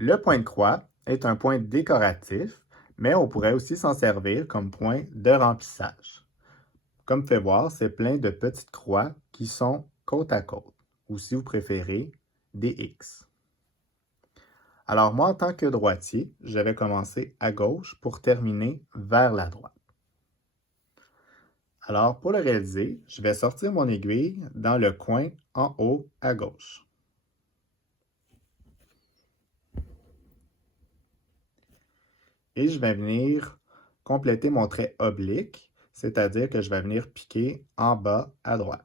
Le point de croix est un point décoratif, mais on pourrait aussi s'en servir comme point de remplissage. Comme fait voir, c'est plein de petites croix qui sont côte à côte, ou si vous préférez, des X. Alors moi, en tant que droitier, je vais commencer à gauche pour terminer vers la droite. Alors pour le réaliser, je vais sortir mon aiguille dans le coin en haut à gauche. Et je vais venir compléter mon trait oblique, c'est-à-dire que je vais venir piquer en bas à droite.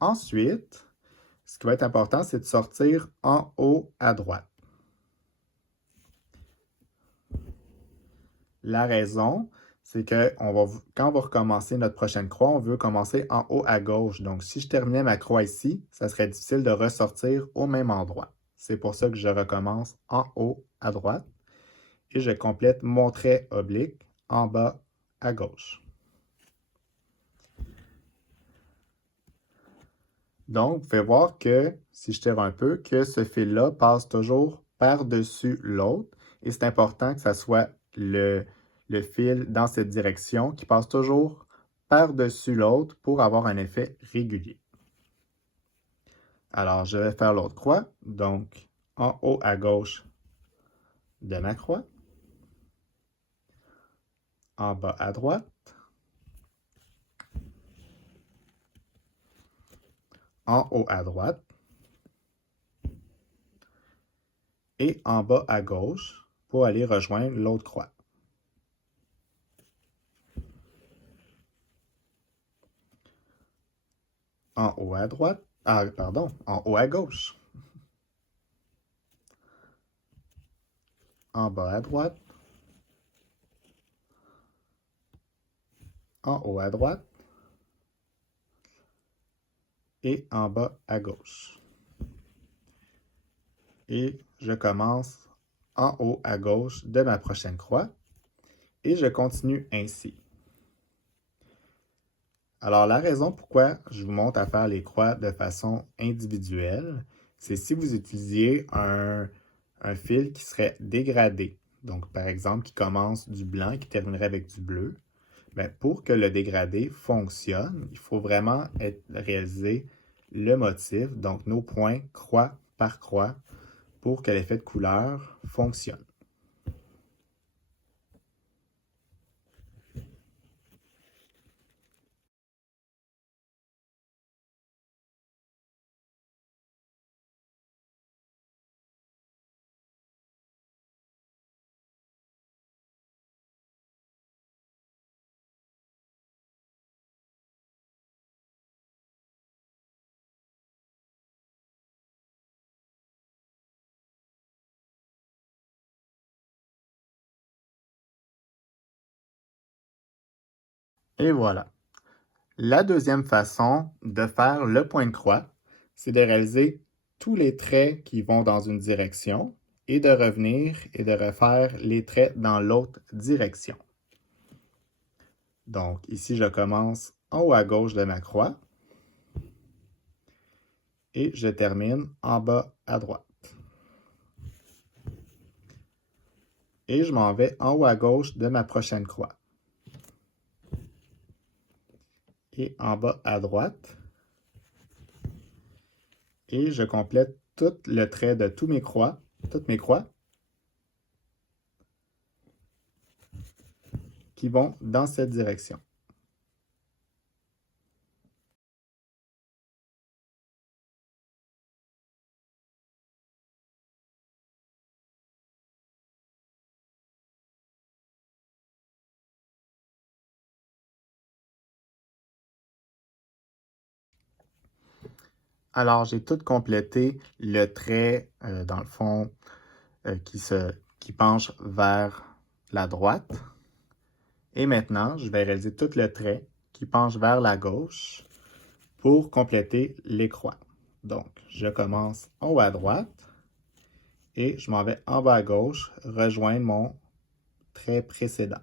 Ensuite, ce qui va être important, c'est de sortir en haut à droite. La raison, c'est que quand on va recommencer notre prochaine croix, on veut commencer en haut à gauche. Donc, si je terminais ma croix ici, ça serait difficile de ressortir au même endroit. C'est pour ça que je recommence en haut à droite et je complète mon trait oblique en bas à gauche. Donc, vous pouvez voir que, si je tire un peu, que ce fil-là passe toujours par-dessus l'autre et c'est important que ça soit le fil dans cette direction qui passe toujours par-dessus l'autre pour avoir un effet régulier. Alors, je vais faire l'autre croix, donc en haut à gauche de ma croix, en bas à droite, en haut à droite et en bas à gauche pour aller rejoindre l'autre croix. En haut à droite, en haut à gauche. En bas à droite, en haut à droite et en bas à gauche. Et je commence en haut à gauche de ma prochaine croix et je continue ainsi. Alors la raison pourquoi je vous montre à faire les croix de façon individuelle, c'est si vous utilisiez un fil qui serait dégradé. Donc par exemple qui commence du blanc et qui terminerait avec du bleu. Bien, pour que le dégradé fonctionne, il faut vraiment réaliser le motif, donc nos points croix par croix, pour que l'effet de couleur fonctionne. Et voilà. La deuxième façon de faire le point de croix, c'est de réaliser tous les traits qui vont dans une direction et de revenir et de refaire les traits dans l'autre direction. Donc ici, je commence en haut à gauche de ma croix et je termine en bas à droite. Et je m'en vais en haut à gauche de ma prochaine croix. Et en bas à droite. Et je complète tout le trait de toutes mes croix, qui vont dans cette direction. Alors, j'ai tout complété le trait, dans le fond, qui penche vers la droite. Et maintenant, je vais réaliser tout le trait qui penche vers la gauche pour compléter les croix. Donc, je commence en haut à droite et je m'en vais en bas à gauche rejoindre mon trait précédent.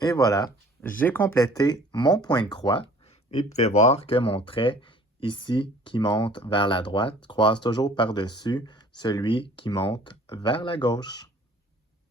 Et voilà, j'ai complété mon point de croix. Et vous pouvez voir que mon trait ici qui monte vers la droite croise toujours par-dessus celui qui monte vers la gauche.